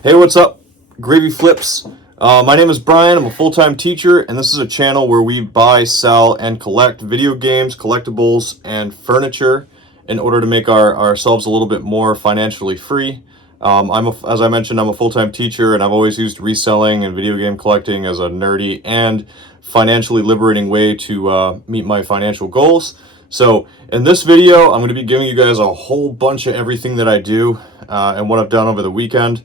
Hey, what's up, Gravy Flips? My name is Brian. I'm a full-time teacher, and this is a channel where we buy, sell, and collect video games, collectibles, and furniture in order to make ourselves a little bit more financially free. As I mentioned, I'm a full-time teacher, and I've always used reselling and video game collecting as a nerdy and financially liberating way to meet my financial goals. So in this video, I'm going to be giving you guys a whole bunch of everything that I do and what I've done over the weekend.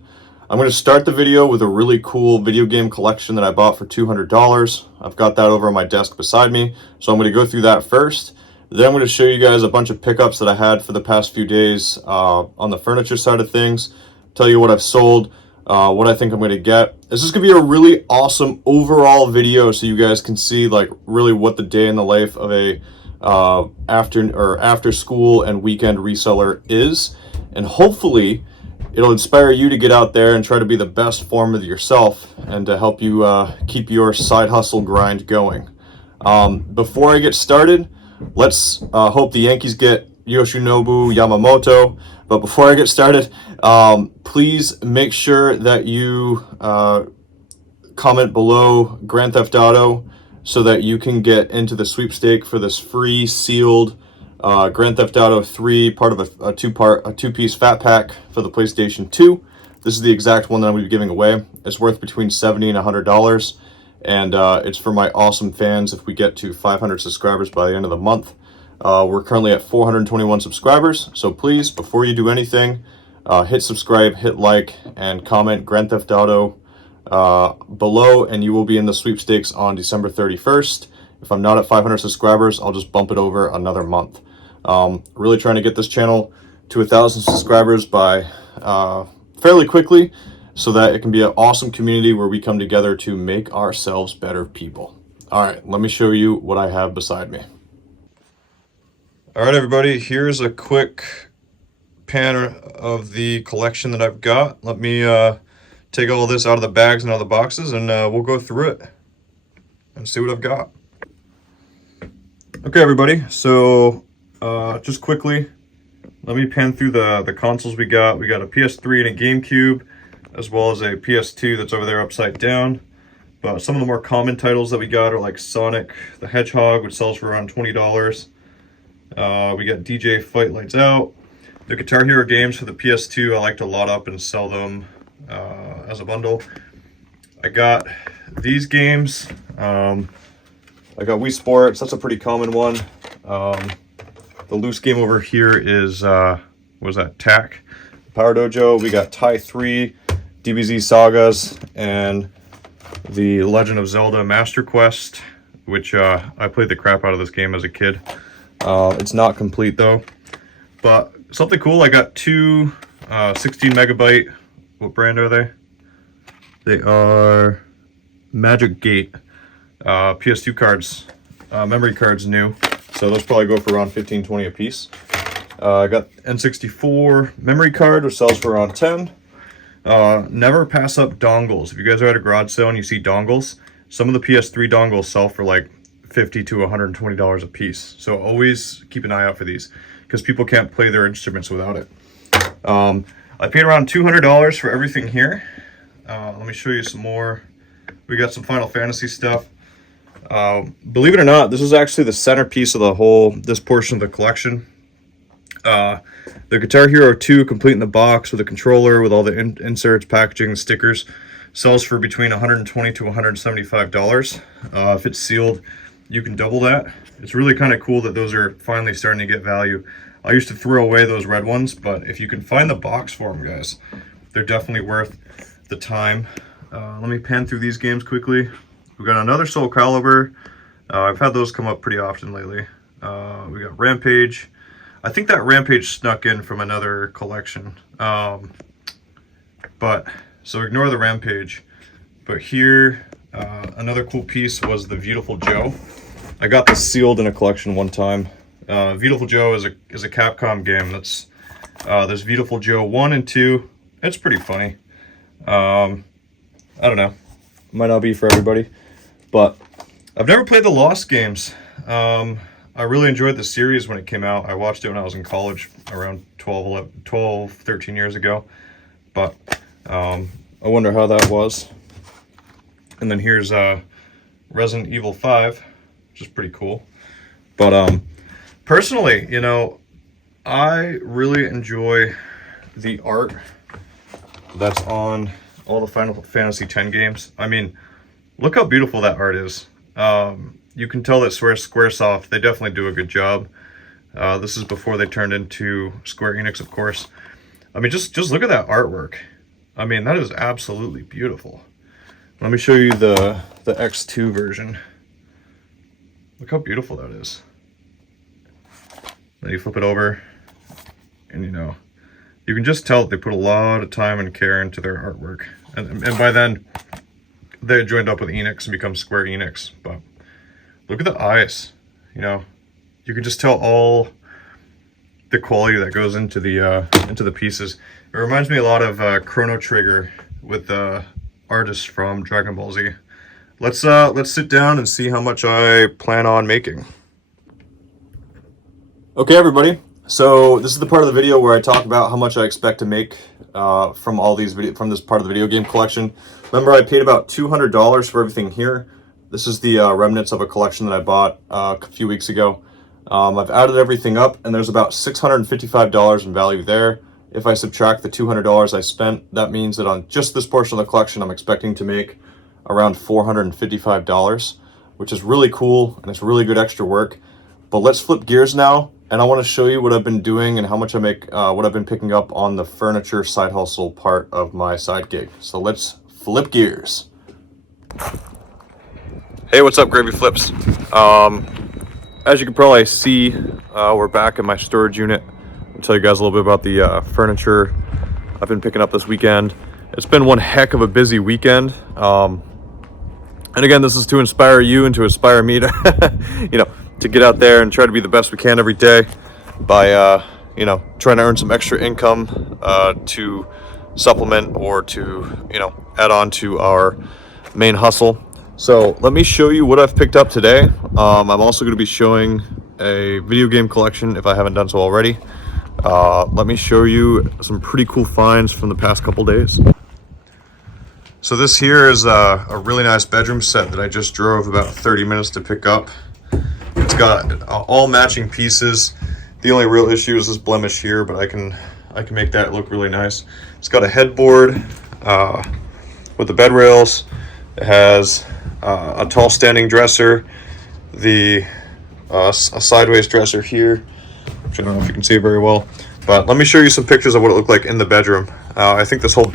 I'm going to start the video with a really cool video game collection that I bought for $200. I've got that over on my desk beside me, so I'm going to go through that first. Then I'm going to show you guys a bunch of pickups that I had for the past few days on the furniture side of things, tell you what I've sold, what I think I'm going to get. This is going to be a really awesome overall video so you guys can see like really what the day in the life of a after school and weekend reseller is, and hopefully it'll inspire you to get out there and try to be the best form of yourself and to help you keep your side hustle grind going. Before I get started, let's hope the Yankees get Yoshinobu Yamamoto. But before I get started, please make sure that you comment below Grand Theft Auto so that you can get into the sweepstake for this free sealed Grand Theft Auto 3, part of a two-piece fat pack for the PlayStation 2. This is the exact one that I'm going to be giving away. It's worth between $70 and $100, and it's for my awesome fans if we get to 500 subscribers by the end of the month. We're currently at 421 subscribers, so please, before you do anything, hit subscribe, hit like, and comment Grand Theft Auto below, and you will be in the sweepstakes on December 31st. If I'm not at 500 subscribers, I'll just bump it over another month. Really trying to get this channel to 1,000 subscribers by fairly quickly so that it can be an awesome community where we come together to make ourselves better people. All right, let me show you what I have beside me. All right, everybody, here's a quick pan of the collection that I've got. Let me take all this out of the bags and out of the boxes, and we'll go through it and see what I've got. Okay, everybody, so just quickly, let me pan through the consoles we got. We got a PS3 and a GameCube, as well as a PS2 that's over there upside down. But some of the more common titles that we got are like Sonic the Hedgehog, which sells for around $20. We got DJ Fight Lights Out. The Guitar Hero games for the PS2, I like to lot up and sell them as a bundle. I got these games. I got Wii Sports, that's a pretty common one. The loose game over here is, what was that, TAC, Power Dojo. We got Tie 3, DBZ Sagas, and the Legend of Zelda Master Quest, which I played the crap out of this game as a kid. It's not complete though. But something cool, I got two 16 megabyte, what brand are they? They are Magic Gate. PS2 cards, memory cards new, so those probably go for around $15-$20 a piece. I got N64 memory card, which sells for around $10. Never pass up dongles. If you guys are at a garage sale and you see dongles, some of the PS3 dongles sell for like $50 to $120 a piece. So always keep an eye out for these because people can't play their instruments without it. I paid around $200 for everything here. Let me show you some more. We got some Final Fantasy stuff. Believe it or not, this is actually the centerpiece of this portion of the collection. The Guitar Hero 2 complete in the box with a controller, with all the inserts, packaging, stickers, sells for between $120 to $175. If it's sealed, you can double that. It's really kind of cool that those are finally starting to get value. I used to throw away those red ones, but if you can find the box for them, guys, they're definitely worth the time. Let me pan through these games quickly. We got another Soul Calibur. I've had those come up pretty often lately. We got Rampage. I think that Rampage snuck in from another collection. So ignore the Rampage. But here, another cool piece was the Beautiful Joe. I got this sealed in a collection one time. Beautiful Joe is a Capcom game. There's Beautiful Joe 1 and 2. It's pretty funny. I don't know. Might not be for everybody. But I've never played the Lost games. I really enjoyed the series when it came out. I watched it when I was in college around 12, 13 years ago. But I wonder how that was. And then here's Resident Evil 5, which is pretty cool. But personally, you know, I really enjoy the art that's on all the Final Fantasy X games. I mean, look how beautiful that art is. You can tell that Squaresoft, they definitely do a good job. This is before they turned into Square Enix, of course. I mean, just look at that artwork. I mean, that is absolutely beautiful. Let me show you the X2 version. Look how beautiful that is. Then you flip it over, and you know, you can just tell that they put a lot of time and care into their artwork. And by then, they joined up with Enix and become Square Enix. But look at the eyes. You know, you can just tell all the quality that goes into the pieces. It reminds me a lot of Chrono Trigger with the artist from Dragon Ball Z. Let's sit down and see how much I plan on making. Okay, everybody. So this is the part of the video where I talk about how much I expect to make from this part of the video game collection. Remember, I paid about $200 for everything here. This is the remnants of a collection that I bought a few weeks ago. I've added everything up, and there's about $655 in value there. If I subtract the $200 I spent, that means that on just this portion of the collection, I'm expecting to make around $455, which is really cool, and it's really good extra work. But let's flip gears now, and I want to show you what I've been doing and how much I make, what I've been picking up on the furniture side hustle part of my side gig. So let's flip gears. Hey, what's up, Gravy Flips? As you can probably see, we're back in my storage unit. I'll tell you guys a little bit about the furniture I've been picking up this weekend. It's been one heck of a busy weekend. And again, this is to inspire you and to inspire me to, you know, to get out there and try to be the best we can every day by, you know, trying to earn some extra income to supplement or to, you know, add on to our main hustle. So let me show you what I've picked up today. I'm also going to be showing a video game collection if I haven't done so already. Let me show you some pretty cool finds from the past couple days. So this here is a really nice bedroom set that I just drove about 30 minutes to pick up. It's got all matching pieces. The only real issue is this blemish here, but I can make that look really nice. It's got a headboard with the bed rails. It has a tall standing dresser, a sideways dresser here, which I don't know if you can see very well. But let me show you some pictures of what it looked like in the bedroom. I think this whole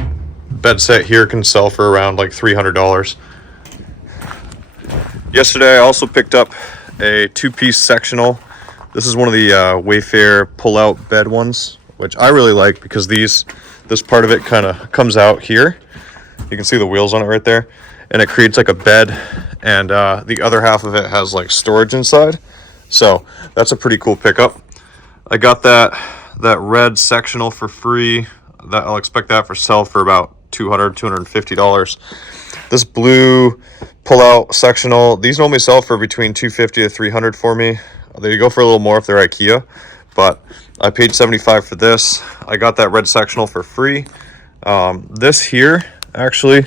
bed set here can sell for around like $300. Yesterday I also picked up a two-piece sectional. This is one of the Wayfair pull-out bed ones, which I really like because this part of it kind of comes out here. You can see the wheels on it right there, and it creates like a bed, and the other half of it has like storage inside. So that's a pretty cool pickup. I got that red sectional for free. That I'll expect that for sale for about $250. This blue pull-out sectional, these normally sell for between $250 to $300 for me. They go for a little more if they're IKEA, but I paid $75 for this. I got that red sectional for free. This here actually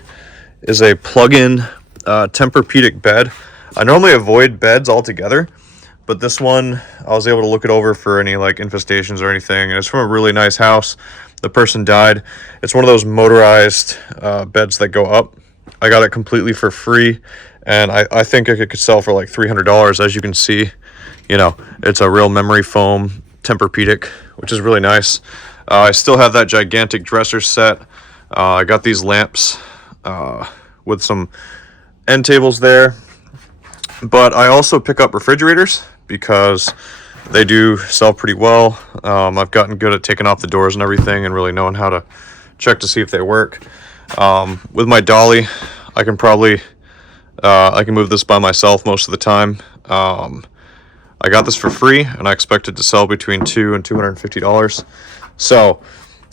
is a plug-in Tempur-Pedic bed. I normally avoid beds altogether, but this one I was able to look it over for any like infestations or anything, and it's from a really nice house. The person died. It's one of those motorized beds that go up. I got it completely for free, and I think it could sell for like $300. As you can see, you know, it's a real memory foam Tempur-Pedic, which is really nice. I still have that gigantic dresser set. I got these lamps with some end tables there, but I also pick up refrigerators because they do sell pretty well. I've gotten good at taking off the doors and everything and really knowing how to check to see if they work. With my dolly, I can probably I can move this by myself most of the time. I got this for free, and I expect it to sell between $200 and $250. So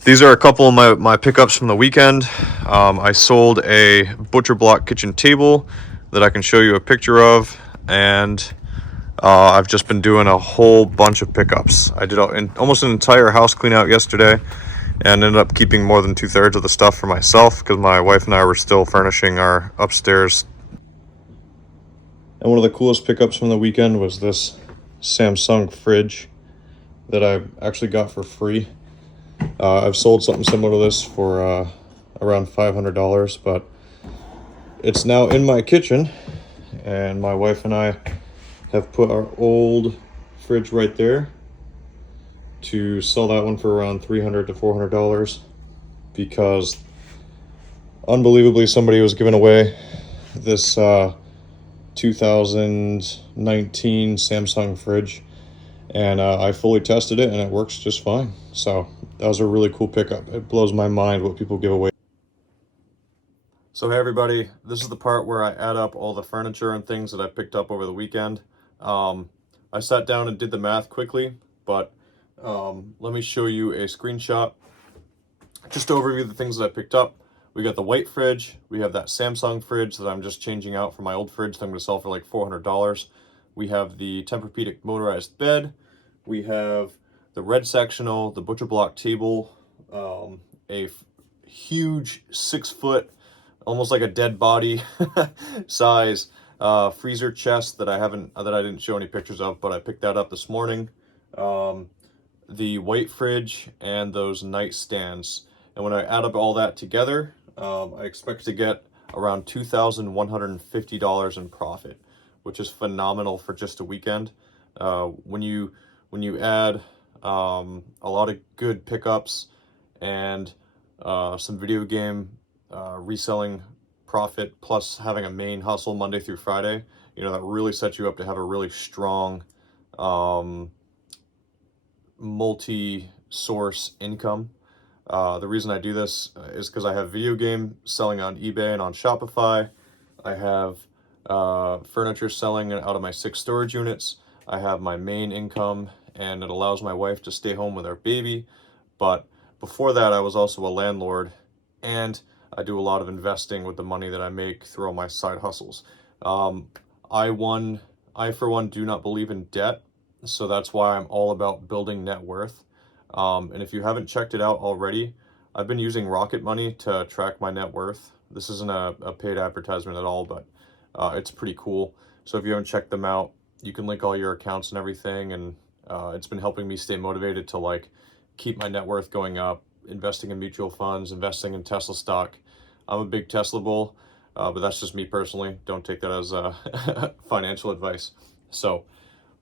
these are a couple of my pickups from the weekend. I sold a butcher block kitchen table that I can show you a picture of, and I've just been doing a whole bunch of pickups. I did almost an entire house clean out yesterday, and ended up keeping more than 2/3 of the stuff for myself because my wife and I were still furnishing our upstairs. And one of the coolest pickups from the weekend was this Samsung fridge that I actually got for free. I've sold something similar to this for around $500, but it's now in my kitchen, and my wife and I have put our old fridge right there to sell that one for around $300 to $400 because unbelievably somebody was giving away this 2019 Samsung fridge, and I fully tested it and it works just fine. So that was a really cool pickup. It blows my mind what people give away. So hey everybody, this is the part where I add up all the furniture and things that I picked up over the weekend. I sat down and did the math quickly, but let me show you a screenshot just to overview the things that I picked up. We got the white fridge, we have that Samsung fridge that I'm just changing out for my old fridge that I'm going to sell for like $400. We have the Tempur-Pedic motorized bed, we have the red sectional, the butcher block table, a huge 6-foot, almost like a dead body size freezer chest that I didn't show any pictures of, but I picked that up this morning. The white fridge and those nightstands. And when I add up all that together, I expect to get around $2,150 in profit, which is phenomenal for just a weekend. When you add a lot of good pickups and some video game reselling profit plus having a main hustle Monday through Friday, that really sets you up to have a really strong multi-source income. The reason I do this is because I have video game selling on eBay and on Shopify. I have furniture selling out of my 6 storage units. I have my main income, and it allows my wife to stay home with our baby. But before that, I was also a landlord, and I do a lot of investing with the money that I make through all my side hustles. I for one do not believe in debt, so that's why I'm all about building net worth. And if you haven't checked it out already, I've been using Rocket Money to track my net worth. This isn't a paid advertisement at all, but it's pretty cool. So if you haven't checked them out, you can link all your accounts and everything, and it's been helping me stay motivated to like keep my net worth going up, investing in mutual funds, investing in Tesla stock. I'm a big Tesla bull, but that's just me personally. Don't take that as financial advice. So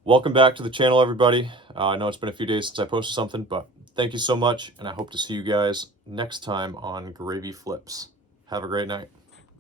welcome back to the channel, everybody. I know it's been a few days since I posted something, but thank you so much, and I hope to see you guys next time on Gravy Flips. Have a great night.